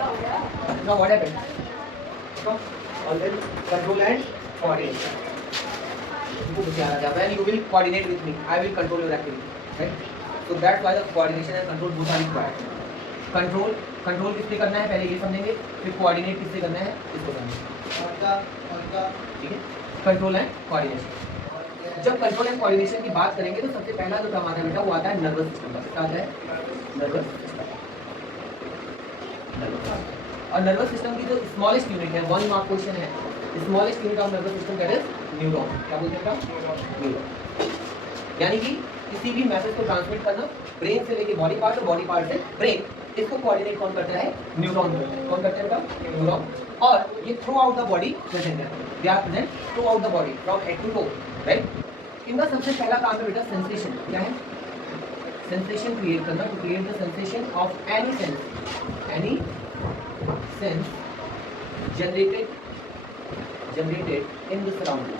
Now what happened? So, always control and coordination. When you will coordinate with me, I will control your activity, right? So that's why the coordination and control both are required. Control किससे करना है पहले ये समझेंगे, फिर coordinate किससे करना है इसको समझेंगे, ठीक है? Control and coordination. जब कंट्रोल एंड कोऑर्डिनेशन की बात करेंगे तो सबसे पहला जो टर्म आता है बेटा वो आता है नर्वस सिस्टम का। क्या आता है? Nervous system. और नर्वस सिस्टम की जो स्मॉलेस्ट यूनिट है, 1 मार्क क्वेश्चन है, smallest unit of nervous system that is neuron. क्या बोलते हैं बेटा? न्यूरॉन। यानी कि किसी भी मैसेज को ट्रांसमिट करना ब्रेन से लेके बॉडी पार्ट और बॉडी पार्ट से ब्रेन, इसको कोऑर्डिनेट कौन करता है? न्यूरॉन करता है। कौन करता है बेटा? न्यूरॉन। और ये throughout the body present है, they are present throughout the body from head to toe, right? इनका सबसे पहला काम है बेटा सेंसेशन। क्या है? सेंसेशन क्रिएट करना, to create the sensation of any sense generated in the surrounding.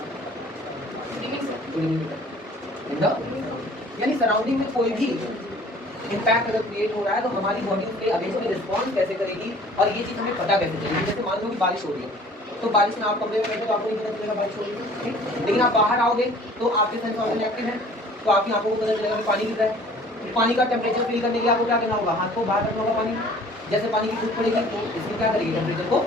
यानी सराउंडिंग में कोई भी इम्पैक्ट अगर क्रिएट हो रहा है तो हमारी बॉडी उसके अगेंस्ट में रिस्पॉन्स कैसे करेगी, और ये चीज़ हमें पता कैसे चलेगी। जैसे मान लो कि बारिश हो रही है, तो बारिश में आप कमरे में बैठे तो आपको नहीं पता चलेगा बारिश हो रही है, ठीक? लेकिन आप बाहर आओगे तो आपके सेंस ऑर्गन एक्टिव है, तो आपकी आंखों को पता चलेगा कि पानी गिर रहा है। पानी का टेम्परेचर फील करने के लिए आपको क्या करना होगा? हाथ को बाहर रखना होगा पानी। जैसे पानी की धूप पड़ेगी तो इसमें क्या करेगी? टेम्परेचर को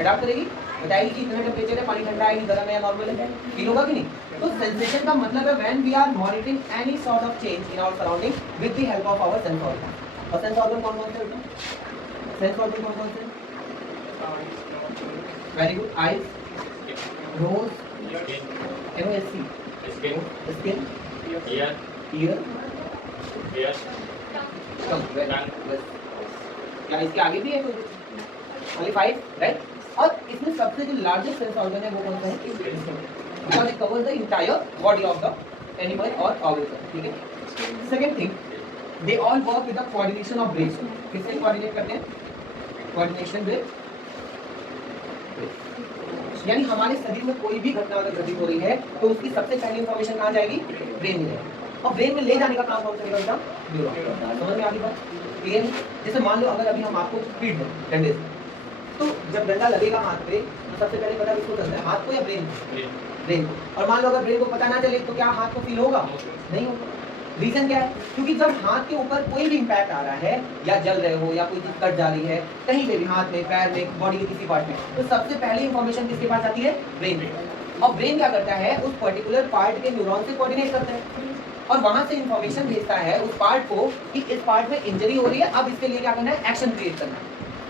अडॉप्ट करेगी, बताएगी कि इतना टेम्परेचर है, पानी ठंडा है कि गर्म है या नॉर्मल है, फील होगा कि नहीं? तो सेंसेशन का मतलब है when we are monitoring any sort of change in our surrounding with the help of our sense organ. और सेंस ऑर्गन कौन कौन से? सेंस ऑर्गन कौन कौन से? Very good. आईज, नोज, एनओएससी, स्किन, ईयर, क्या इसके आगे भी है? Only 5, right? और इसमें सबसे जो लार्जेस्ट सेंस ऑर्गन है वो कौन सा है? Because it covers the entire body of the animal और ऑर्गेनिज्म, ठीक है? Second thing, they all work with the coordination of brain. किससे कोऑर्डिनेट करते हैं? कोऑर्डिनेशन विद, यानी हमारे शरीर में कोई भी घटना अगर घटित हो रही है तो उसकी सबसे पहली इंफॉर्मेशन कहाँ जाएगी? ब्रेन में जाएगी। और ब्रेन में ले जाने का काम कौन करेगा बेटा? न्यूरॉन। समझ में आ गई बात? क्लियर? जैसे मान लो अगर अभी हम आपको पीट दें डंडे से, तो जब डंडा लगेगा हाथ पे तो सबसे पहले पता किसको चलता है? हाथ को या ब्रेन को? ब्रेन को। और मान लो अगर ब्रेन को पता ना चले तो क्या हाथ को फील होगा? नहीं होगा। रीजन क्या है? क्योंकि जब हाथ के ऊपर कोई भी इंपैक्ट आ रहा है, या जल रहे हो या कोई चीज कट जा रही है कहीं पे भी, हाथ में, पैर में, बॉडी के किसी पार्ट में, तो सबसे पहली इंफॉर्मेशन किसके पास आती है? ब्रेन में। और ब्रेन क्या करता है? उस पर्टिकुलर पार्ट के न्यूरॉन से कोऑर्डिनेट करता है और वहां से इंफॉर्मेशन भेजता है उस पार्ट को कि इस पार्ट में इंजरी हो रही है, अब इसके लिए क्या करना है? एक्शन क्रिएट करना है।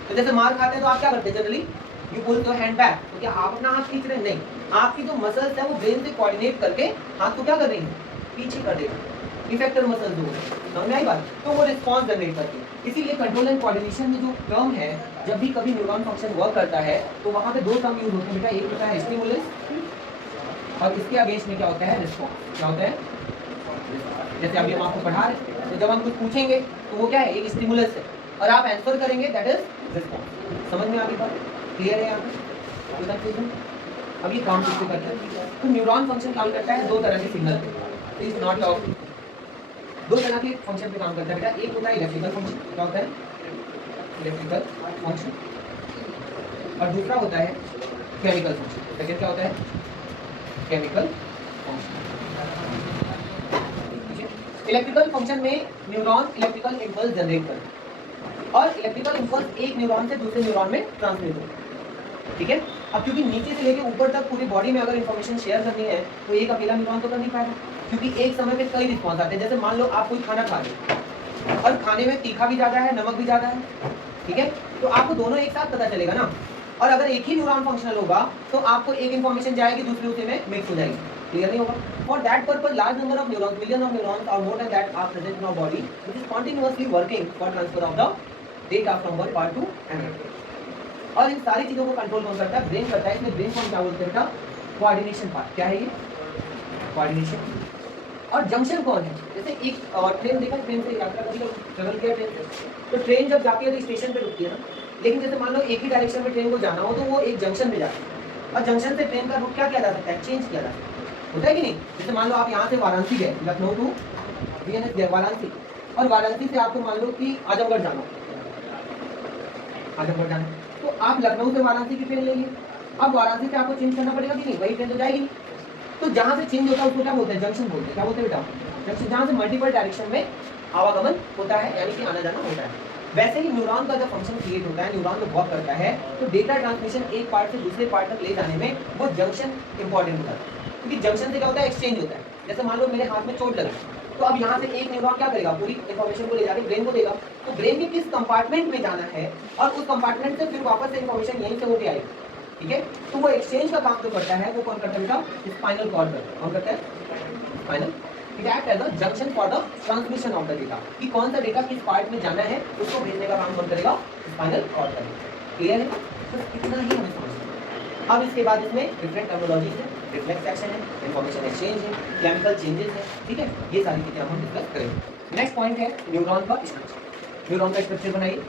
तो जैसे मार खाते हैं तो आप क्या करते हैं generally? You pull your hand back. तो क्या आप अपना हाथ खींच रहे हैं? नहीं, आपकी जो मसल्स है वो ब्रेन से कोऑर्डिनेट करके हाथ को क्या कर रही है? पीछे कर देगा। इफेक्टर मसल्स जो है, समझ में आई बात? तो वो रिस्पॉन्स जनरेट करती है। इसीलिए कंट्रोल एंड कोऑर्डिनेशन में जो टर्म है, जब भी कभी न्यूरॉन फंक्शन वर्क करता है तो वहाँ पे 2 टर्म यूज होते हैं बेटा। एक होता है स्टिमुलस और इसके अगेंस्ट में क्या होता है? रिस्पॉन्स। क्या होता है? जैसे अभी हम आपको पढ़ा रहे हैं तो जब हम कुछ पूछेंगे तो वो क्या है? एक स्टिमुलस है और आप आंसर करेंगे दैट इज रिस्पॉन्स। समझ में आ गई बात? क्लियर है? यहाँ पे अब ये काम किससे करता है? तो न्यूरॉन फंक्शन काम करता है 2 तरह के सिग्नल पे। इज नॉट ऑफ 2 तरह के फंक्शन पे काम करता है बेटा। एक होता है इलेक्ट्रिकल फंक्शन। क्या होता है? Electrical function. और दूसरा होता है केमिकल फंक्शन। सेकंड क्या होता है? Chemical function. इलेक्ट्रिकल फंक्शन में न्यूरॉन इलेक्ट्रिकल इंपल्स जनरेट करता है और इलेक्ट्रिकल इंपल्स एक न्यूरॉन से दूसरे न्यूरॉन में ट्रांसमिट होता है, ठीक है? अब क्योंकि नीचे से लेके ऊपर तक पूरी बॉडी में अगर इंफॉर्मेशन शेयर करनी है तो एक अकेला न्यूरॉन तो कर नहीं पाएगा, क्योंकि एक समय पे कई रिस्पॉन्स आते हैं। जैसे मान लो आप कोई खाना खा रहे हो और खाने में तीखा भी ज़्यादा है, नमक भी ज़्यादा है, ठीक है? तो आपको दोनों एक साथ पता चलेगा ना। और अगर एक ही न्यूरॉन फंक्शनल होगा तो आपको एक इन्फॉर्मेशन जाएगी, दूसरी उसी में मिक्स हो जाएगी। क्लियर नहीं होगा? For that purpose, large number of neurons, millions of neurons or more than that are present in our body, which is continuously working for transfer of the data from one part to another. और इन सारी चीजों को control कौन करता है? Brain करता है। इसमें ब्रेन को हम क्या बोलते हैं बेटा? Coordination part. क्या है ये? कोऑर्डिनेशन। और जंक्शन कौन है? जैसे एक ट्रेन देखा, ट्रेन से यात्रा कभी ट्रेवल किया ट्रेन से, तो ट्रेन जब जाती है तो स्टेशन पे रुकती है ना, लेकिन जैसे मान लो एक ही डायरेक्शन में ट्रेन को जाना हो तो वो एक जंक्शन पे जाती है और जंक्शन से ट्रेन का रूट क्या किया जा सकता है? चेंज किया जा सकता है, होता है कि नहीं? जैसे मान लो आप यहाँ से वाराणसी गए, लखनऊ टू VNS गए वाराणसी, और वाराणसी से आपको मान लो कि आजमगढ़ जाना, आजमगढ़ जाना है, तो आप लखनऊ से वाराणसी की ट्रेन लेंगे। अब वाराणसी से आपको चेंज करना पड़ेगा कि नहीं, वही ट्रेन तो जाएगी। तो जहां से चेंज होता है उसको क्या बोलते हैं, जंक्शन बोलते हैं। क्या बोलते हैं बेटा, जंक्शन, जहां से मल्टीपल डायरेक्शन में आवागमन होता है, यानी कि आना जाना होता है। वैसे ही न्यूरॉन का जब फंक्शन क्रिएट होता है, न्यूरॉन जब वर्क करता है, तो डेटा ट्रांसमिशन एक पार्ट से दूसरे पार्ट तक ले जाने में वो जंक्शन इंपॉर्टेंट होता है, क्योंकि जंक्शन से क्या होता है, एक्सचेंज होता है। जैसे मान लो मेरे हाथ में चोट लगी, तो अब यहाँ से एक न्यूरॉन क्या करेगा, पूरी इन्फॉर्मेशन को ले जाके ब्रेन को देगा, तो ब्रेन के किस कंपार्टमेंट में जाना है और उस कंपार्टमेंट से फिर वापस से इन्फॉर्मेशन यहीं से होके आएगी, ठीक है। तो वो एक्सचेंज का काम जो करता है वो कौन करता है बेटा, स्पाइनल कॉर्ड करता है। कौन करता है, spinal. It act as a junction for the transmission of the data, कि कौन सा डेटा किस पार्ट में जाना है उसको भेजने का काम कौन करेगा, स्पाइनल कॉर्ड करेगा। क्लियर है, बस इतना ही हमें समझना है। अब इसके बाद इसमें डिफरेंट टर्मिनोलॉजीज है, रिफ्लेक्स एक्शन है, इन्फॉर्मेशन एक्सचेंज है, केमिकल चेंजेस है, ठीक है। ये सारी चीजें हम डिस्कस करेंगे। नेक्स्ट पॉइंट है न्यूरॉन का स्ट्रक्चर। न्यूरॉन का स्ट्रक्चर बनाइए।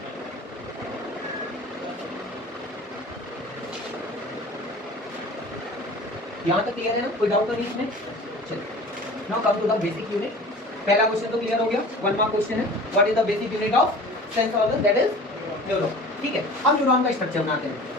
यहाँ तक क्लियर है ना, कोई डाउट तो नहीं इसमें। चलिए, now come to the basic unit. पहला क्वेश्चन तो क्लियर हो गया, 1 मार्क क्वेश्चन है, what is the basic unit of sense organ, that is neuron, ठीक है। अब न्यूरॉन का स्ट्रक्चर बनाते हैं।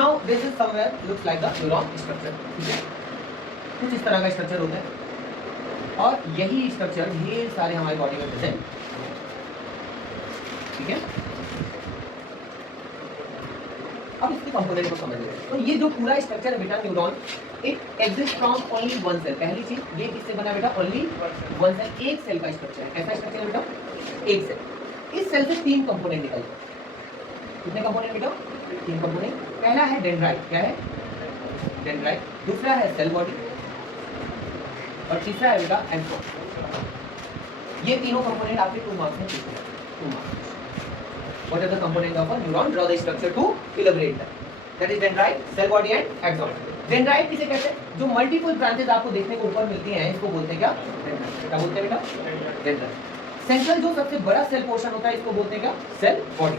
Now this is somewhere looks like the neuron structure, ठीक है। कुछ इस तरह का स्ट्रक्चर होता है और यही स्ट्रक्चर ढेर सारे हमारी बॉडी में प्रेजेंट, ठीक है। अब इसके कंपोनेंट को समझ लेते हैं। तो ये जो पूरा स्ट्रक्चर है बेटा neuron, it exist from only one cell. पहली चीज, ये किससे बना बेटा, ओनली वन सेल, एक सेल का स्ट्रक्चर है। कैसा स्ट्रक्चर है बेटा, एक सेल। इस सेल से 3 कंपोनेंट निकलते हैं। कितने कंपोनेंट बेटा, 3 कंपोनेंट। पहला है डेंड्राइट, क्या है, डेंड्राइट। दूसरा है सेल बॉडी और तीसरा है बेटा एक्सॉन। ये तीनों कंपोनेंट आपके 2 मार्क्स में पूछे हैं, 2 marks. What are the component of a neuron? Draw the structure to elaborate that. That is dendrite, cell body and axon. Dendrite किसे कहते हैं, जो मल्टीपल ब्रांचेस आपको देखने को ऊपर मिलती हैं, इसको बोलते हैं क्या, डेंड्राइट। क्या बोलते हैं बेटा, डेंड्राइट। सेंट्रल जो सबसे बड़ा सेल पोर्शन होता है, इसको बोलते हैं क्या, सेल बॉडी।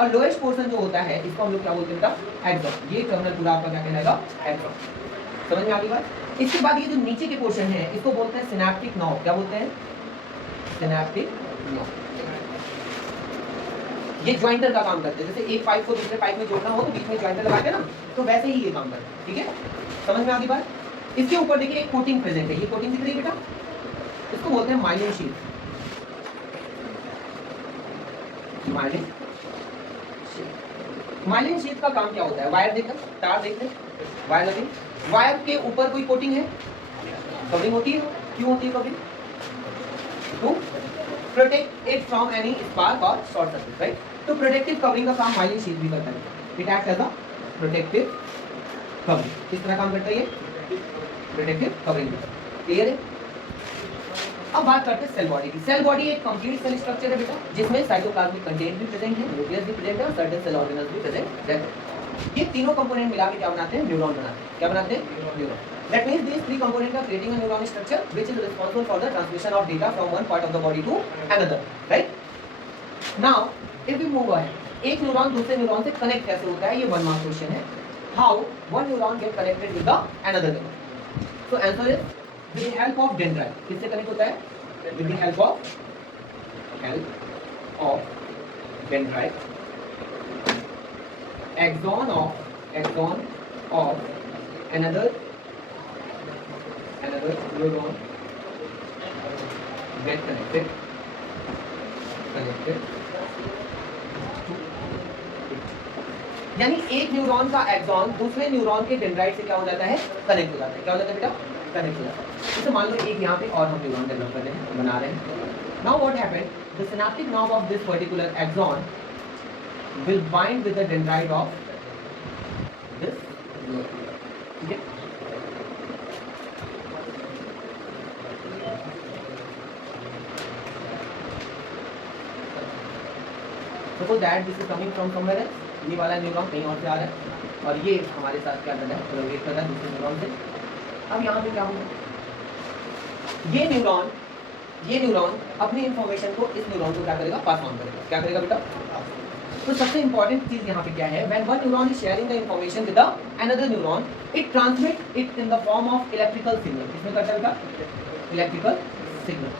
और लोएस्ट पोर्शन जो होता है, इसको हम लोग क्या बोलते हैं बेटा, एक्सॉन। ये टर्मिनल पूरा आपका क्या कहलाएगा, एक्सॉन। समझ में आ गई बात। इसके बाद ये जो नीचे के पोर्शन है, इसको बोलते हैं सिनेप्टिक नॉब। क्या बोलते हैं, सिनेप्टिक नॉब। ये ज्वाइंटर का काम करते हैं। जैसे एक पाइप को दूसरे पाइप में जोड़ना हो तो बीच में ज्वाइंटर लगाते हैं ना, तो वैसे ही ये काम करते हैं, ठीक है। समझ में आ गई बात। इसके ऊपर देखिए एक कोटिंग प्रेजेंट है, ये कोटिंग दिख रही है बेटा, इसको बोलते हैं myelin sheath. Myelin sheath, myelin sheath का काम क्या होता है, वायर देखकर, तार देख लें, वायर लगे, वायर के ऊपर कोई कोटिंग है, कवरिंग होती है। क्यों होती है कवरिंग, तो protect it from any spark और शॉर्ट सर्किट, राइट। तो प्रोटेक्टिव कवरिंग का काम माइलिन शीट भी करता है। It act as a protective covering. किस तरह काम करता है ये, प्रोटेक्टिव कवरिंग। क्लियर है। अब बात करते हैं सेल बॉडी की। सेल बॉडी एक कंप्लीट सेल स्ट्रक्चर है बेटा, जिसमें साइटोप्लाज्मिक कंटेंट भी प्रेजेंट है, न्यूक्लियस भी प्रेजेंट है और सर्टेन सेल ऑर्गेनल्स भी प्रेजेंट रहते हैं। ये तीनों कंपोनेंट मिला के क्या बनाते हैं, न्यूरॉन बनाते हैं। क्या बनाते हैं, neuron. That means these 3 components are creating a neuron structure which is responsible for the transmission of data from one part of the body to another, right? Now, if we move ahead, एक neuron दूसरे neuron से connect कैसे होता है, ये 1 mark question है। How one neuron get connected with the another neuron? So answer is with the help of dendrite. किससे connect होता है, with the help of dendrite, axon of another neuron get connected to it. यानी एक neuron का axon दूसरे neuron के dendrite से क्या हो जाता है, कनेक्ट हो जाता है। क्या हो जाता है बेटा, कनेक्ट हो जाता है। जैसे मान लो एक यहाँ पे और हम न्यूरॉन डेवलप कर रहे हैं, बना रहे हैं। Now what happened, the synaptic knob of this particular axon will bind with the dendrite of this neuron. ठीक है, suppose that this is coming from somewhere else, ये वाला न्यूरॉन कहीं और से आ रहा है और ये हमारे साथ क्या कर रहा है, कोलैबोरेट कर रहा है दूसरे न्यूरॉन से। अब यहाँ पे क्या होगा, ये न्यूरॉन अपनी इंफॉर्मेशन को इस न्यूरॉन को क्या करेगा, पास ऑन करेगा। क्या करेगा बेटा, तो सबसे इंपॉर्टेंट चीज यहाँ पे क्या है, when one neuron is sharing the information with another neuron, it transmit it in the form of electrical signal. इसमें करता है बेटा इलेक्ट्रिकल सिग्नल।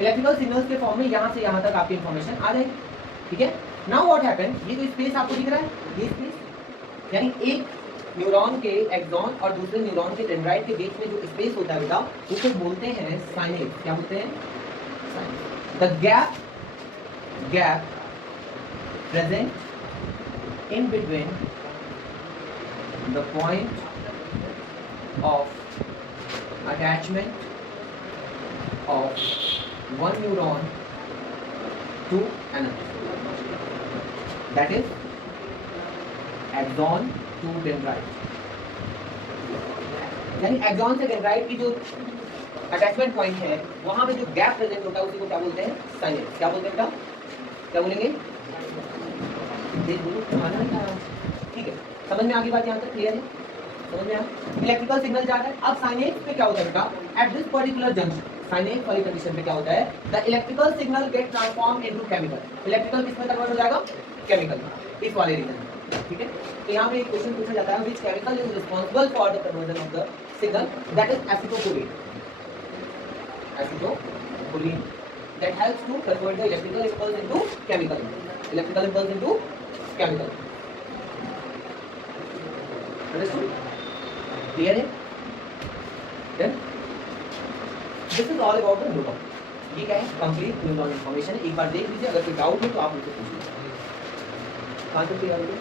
इलेक्ट्रिकल सिग्नल्स के फॉर्म में यहाँ से यहाँ तक आपकी इंफॉर्मेशन आ जाएगी। ठीक है, नाउ व्हाट हैपेंड, ये जो स्पेस आपको दिख रहा है, ये स्पेस यानी एक न्यूरॉन के एक्सॉन और दूसरे न्यूरॉन के डेंड्राइट के बीच में जो स्पेस होता है बेटा, उसे बोलते हैं साइनेप्स। क्या बोलते हैं, synapse. The gap present in between the point of attachment of one neuron to another, that is axon to dendrite। यानी एक्सॉन से डेंड्राइट की जो अटैचमेंट पॉइंट है, वहां पे जो गैप प्रेजेंट होता है उसी को क्या बोलते हैं, साइनेप्स। क्या बोलते हैं बेटा, क्या बोलेंगे, ठीक है, समझ में आ गई बात, यहाँ तक क्लियर है, समझ में आया। इलेक्ट्रिकल सिग्नल जा रहा है, अब साइनेप्स पे क्या होता है बेटा, at this particular junction, synapse वाली कंडीशन पे क्या होता है, the electrical signal get transform into chemical. Electrical किस में कन्वर्ट हो जाएगा, केमिकल, इस वाले रीजन में। ठीक है, तो यहाँ पे एक क्वेश्चन पूछा जाता है, which chemical is responsible for the conversion of the signal, that is acetylcholine. Acetylcholine that helps to convert the electrical impulse into chemical chemical। Understood? Clear है? Then this is all about the neuron। ये क्या है, complete neuron information है। एक बार देख लीजिए, अगर कोई डाउट है तो आप मुझसे पूछ लीजिए। कहाँ तक क्लियर हो गया?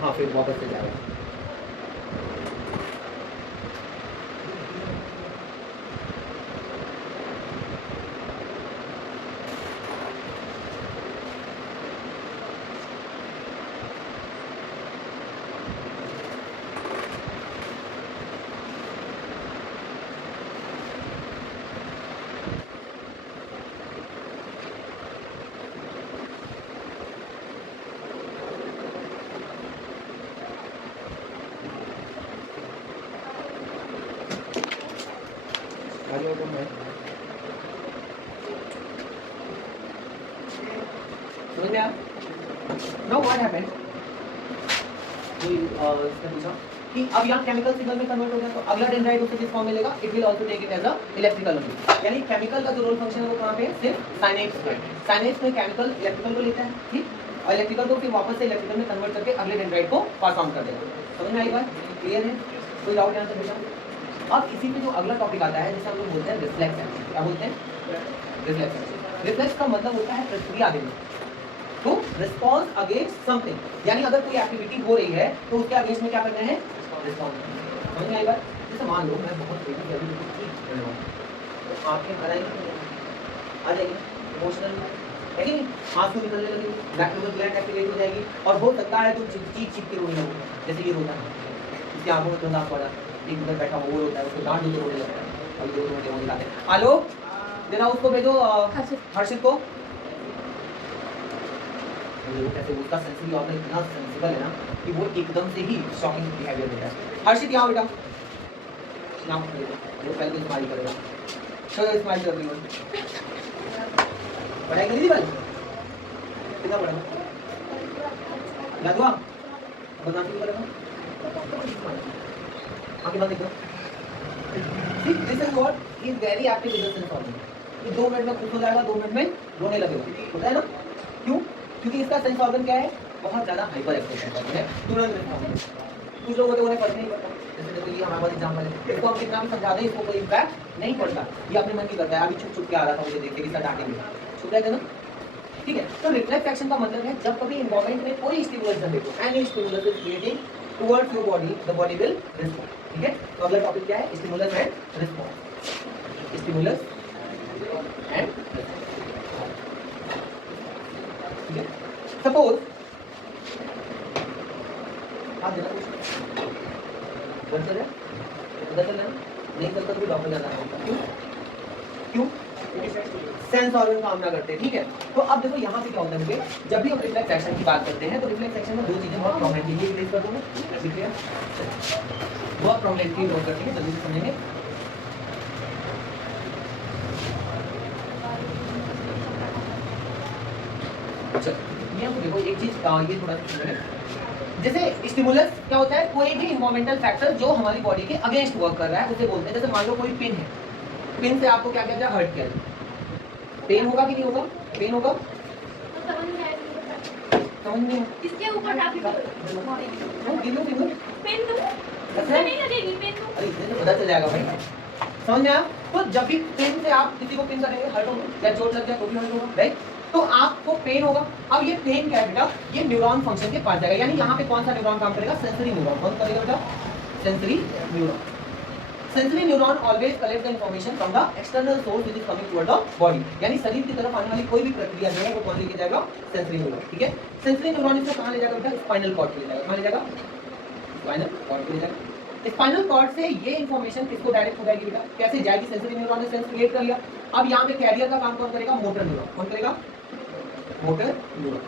हाँ, फिर वापस से जाएगा। समझ में आया? Now what happened? इसने पूछा कि अब यहाँ केमिकल सिग्नल में कन्वर्ट हो गया, तो अगला डेंड्राइट उसे किस फॉर्म में लेगा, it will also take it as a electrical only. यानी केमिकल का जो रोल फंक्शन है वो कहाँ पे है, सिर्फ साइनेप्स पे। साइनेप्स में केमिकल इलेक्ट्रिकल को लेता है, ठीक, और इलेक्ट्रिकल को फिर वापस से इलेक्ट्रिकल में कन्वर्ट करके अगले डेंड्राइट को पास ऑन कर देगा। समझ में आई बात, क्लियर है, कोई डाउट यहाँ तक बेटा? अब इसी पे जो अगला टॉपिक आता है जिसे हम लोग बोलते हैं रिफ्लेक्स एक्शन। क्या बोलते हैं, रिफ्लेक्स एक्शन। रिफ्लेक्स का मतलब होता है प्रतिक्रिया देना, तो रिस्पॉन्स अगेंस्ट समथिंग, यानी अगर कोई एक्टिविटी हो रही है तो उसके अगेंस्ट में क्या करना है, रिस्पॉन्स। समझ में आई बात? जैसे मान लो मैं बहुत तेजी से अभी करने वाला हूं, तो आंखें भर आएंगी, आ जाएगी, इमोशनल है कि नहीं, आंसू निकलने लगेंगे, लैक्रिमल ग्लैंड एक्टिवेट हो जाएगी, और हो सकता है तो चीख चीख के रोने लगो, जैसे ये रोता है, इसकी आंखों में धुंधला पड़ा, एक उधर बैठा वो रोता है, उसको डांट दो तो रोने लगता है, अभी दो रोने दिखाते हैं। आलोक जरा उसको भेजो, हर्षित को। कैसे उसका सेंसरी ऑर्गन इतना सेंसिबल है ना कि वो एकदम से ही शॉकिंग बिहेवियर देता है। हर्षित यहाँ बेटा, नाम वो पहले तो स्माइल करेगा, चलो स्माइल कर रही हो, पढ़ाई करी थी भाई, कितना पढ़ा, याद हुआ, बदनामी करेगा। आगे बात देखो, this is what is very active with the sense organ. ये 2 मिनट में खुश हो जाएगा, 2 मिनट में रोने लगेगा, होता है ना? क्यों? क्योंकि इसका सेंस ऑर्गन क्या है, बहुत ज्यादा हाइपर एक्टिव है, तुरंत रिस्पॉन्स। कुछ लोगों को उन्हें फर्क नहीं पड़ता, जैसे देखो ये हमारा एग्जांपल है, इसको हम कितना भी समझा दें इसको कोई इम्पैक्ट नहीं पड़ता, ये अपने मन की करता है। अभी छुप छुप के आ रहा था मुझे देख के, कितना डांटेंगे, छुप रहे थे ना, ठीक है? तो रिफ्लेक्स एक्शन का मतलब है जब कभी एनवायरनमेंट में कोई स्टिमुलस जनरेट हो, any stimulus is creating towards your body, the body will respond, ठीक है? तो अगला टॉपिक क्या है, stimulus and response. Stimulus and ठीक है, सपोज आप देना कुछ बंद कर पता चल रहा है, नहीं चलता तो भी डॉक्टर जाना है। क्यों? क्यों? सेंस ऑर्गन काम ना करते, ठीक है? तो अब देखो यहाँ पे क्या होता है, जब भी हम रिफ्लेक्स एक्शन की बात करते हैं तो रिफ्लेक्स एक्शन में 2 चीजें बहुत प्रोमिनेंटली रिलीज कर दूंगा, बहुत प्रोमिनेंटली नोट करते हैं, जल्दी से समझेंगे। अच्छा ये आपको देखो एक चीज, ये थोड़ा सा समझेंगे। जैसे स्टिमुलस क्या होता है, कोई भी इन्वायरमेंटल फैक्टर जो हमारी बॉडी के अगेंस्ट वर्क कर रहा है उसे बोलते हैं। जैसे मान लो कोई पिन है, पिन से आपको क्या क्या हर्ट किया, पेन होगा कि नहीं होगा? पेन होगा, समझ नहीं, इसके ऊपर आप गिनो पेन तो नहीं लगेगी, पेन तो अरे इससे पता चल जाएगा भाई, समझ में आया? तो जब भी पेन से आप किसी को पिन करेंगे हर्ट होगा, या चोट लग जाए तो भी हर्ट होगा, राइट? तो आपको पेन होगा। अब ये पेन क्या है बेटा, ये न्यूरॉन फंक्शन के पास जाएगा, यानी यहाँ पे कौन सा न्यूरॉन काम करेगा, सेंसरी न्यूरॉन। कौन करेगा बेटा, sensory neuron. Sensory neuron always collect the information from the external source which is coming toward the body, यानी शरीर की तरफ आने वाली कोई भी प्रक्रिया जो है वो कौन लेके जाएगा, सेंसरी न्यूरॉन, ठीक है? सेंसरी न्यूरॉन इसको कहाँ ले जाएगा बेटा, स्पाइनल कॉर्ड पे ले जाएगा। कहाँ ले जाएगा, स्पाइनल कॉर्ड पे ले जाएगा। स्पाइनल कॉर्ड से ये इंफॉर्मेशन किसको डायरेक्ट हो जाएगी बेटा, कैसे जाएगी, सेंसरी न्यूरॉन ने सेंस क्रिएट कर लिया। अब यहाँ पे कैरियर का काम कौन करेगा, मोटर न्यूरॉन। कौन करेगा, मोटर न्यूरॉन,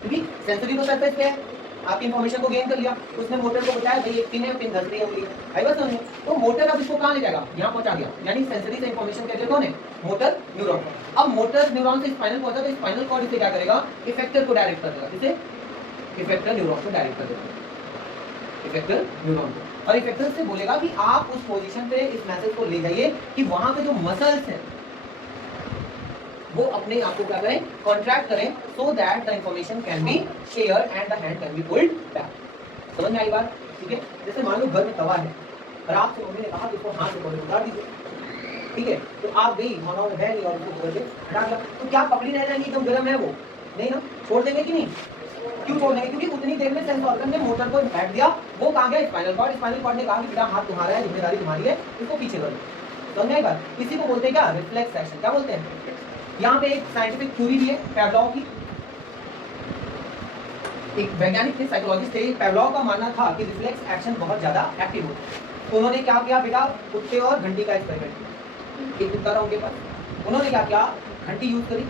क्योंकि सेंसरी तो सरफेस पे है, आपकी इंफॉर्मेशन को गेन कर लिया, उसने मोटर को बताया भाई एक पिन है, पिन धस रही है उंगली, आई बात समझ। तो मोटर अब इसको कहाँ ले जाएगा, यहाँ पहुंचा गया, यानी सेंसरी से इंफॉर्मेशन कैरियर कौन है, मोटर न्यूरॉन। अब मोटर न्यूरॉन से स्पाइनल पहुंचा तो स्पाइनल कॉर्ड इसे क्या करेगा, इफेक्टर को डायरेक्ट कर देगा, इसे इफेक्टर न्यूरॉन को डायरेक्ट कर देगा, इफेक्टर न्यूरॉन को, और इफेक्टर से बोलेगा कि आप उस पोजीशन पे इस मैसेज को ले जाइए कि वहां पे जो मसल्स हैं वो अपने आप को क्या करें, कॉन्ट्रैक्ट करें, so that the information can be share and the hand can be pulled back. समझ में आई बात, ठीक है? जैसे मान लो घर में तवा है और आपसे मम्मी ने कहा कि इसको हाथ से उतार दीजिए, ठीक है? तो आप गई मानो है नहीं और उसको बोल के हटा दिया, तो क्या पकड़ी रह जाएगी, एकदम गर्म है वो, नहीं ना, छोड़ देंगे कि नहीं? क्यों छोड़ देंगे, क्योंकि उतनी देर में सेंस ऑर्गन ने मोटर को इम्पैक्ट दिया, वो कहाँ गया, स्पाइनल कॉर्ड। स्पाइनल कॉर्ड ने कहा कि बेटा हाथ तुम्हारा है, जिम्मेदारी तुम्हारी है, इसको पीछे करो। समझ में आई बात? इसी को बोलते हैं क्या, रिफ्लेक्स एक्शन। क्या बोलते हैं? यहाँ पे एक साइंटिफिक थ्योरी भी है पैवलॉव की, एक वैज्ञानिक थे, साइकोलॉजिस्ट थे, पैवलॉव का मानना था कि रिफ्लेक्स एक्शन बहुत ज्यादा एक्टिव होता है। तो उन्होंने क्या किया बेटा, कुत्ते और घंटी का एक्सपेरिमेंट, एक कुत्ता था उनके पास, उन्होंने क्या किया, घंटी यूज करी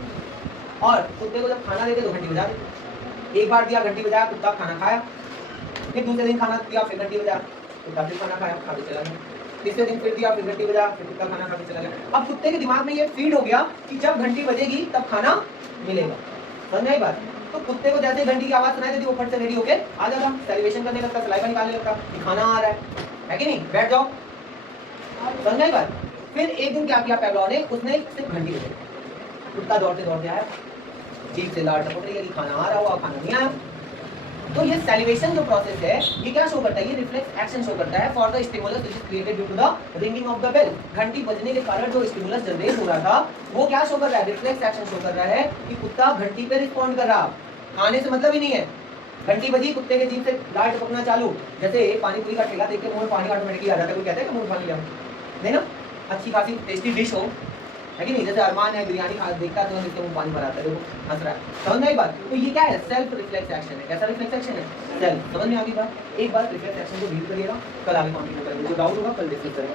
और कुत्ते को जब खाना देते तो घंटी बजा देते। एक बार दिया, घंटी बजाया, कुत्ता खाना खाया, फिर दूसरे दिन खाना दिया, फिर घंटी बजाया, कुत्ता फिर खाना खाया, खा के चला गया। तीसरे दिन फिर दिया, फिर घंटी बजा, फिर कुत्ता खाना खा के चला गया। अब कुत्ते के दिमाग में ये फीड हो गया कि जब घंटी बजेगी तब खाना मिलेगा। समझ में आई बात? तो कुत्ते को जैसे घंटी की आवाज सुनाई देती वो फट से रेडी होके आ जाता, सेलिब्रेशन करने लगता, सलाइवा निकालने लगता कि खाना आ रहा है कि नहीं, बैठ जाओ। समझ में आई बात? फिर एक दिन क्या किया पैवलॉव ने, उसने सिर्फ घंटी बजाई, कुत्ता दौड़ते दौड़ते आया, जीभ से लार टपक रही है कि खाना आ रहा हुआ, खाना नहीं आया। तो ये सैलिवेशन जो प्रोसेस है ये क्या शो करता है, ये रिफ्लेक्स एक्शन शो करता है for the stimulus which is created due to the ringing of the bell. घंटी बजने के कारण जो स्टिमुलस जनरेट हो रहा था वो क्या शो कर रहा है, रिफ्लेक्स एक्शन शो कर रहा है कि कुत्ता घंटी पे रिस्पॉन्ड कर रहा, खाने से मतलब ही नहीं है। घंटी बजी, कुत्ते के जीभ से लार टपकना चालू, जैसे पानी पूरी का ठेला देख के मुंह में पानी ऑटोमेटिकली आ जाता है, कोई कहता है कि मुंह पानी लिया, नहीं ना, अच्छी खासी टेस्टी डिश हो, है कि नहीं, जैसे अरमान है बिरयानी खा देखता तो इसके मुंह पानी भराता है, देखो हंस रहा है। समझ में आई बात? तो ये क्या है, सेल्फ रिफ्लेक्स एक्शन है। कैसा रिफ्लेक्स एक्शन है, सेल्फ। समझ में आ गई बात? एक बार रिफ्लेक्स एक्शन को डील करिएगा, कल आगे कंटिन्यू करेंगे, जो डाउट होगा कल डिस्कस करेंगे।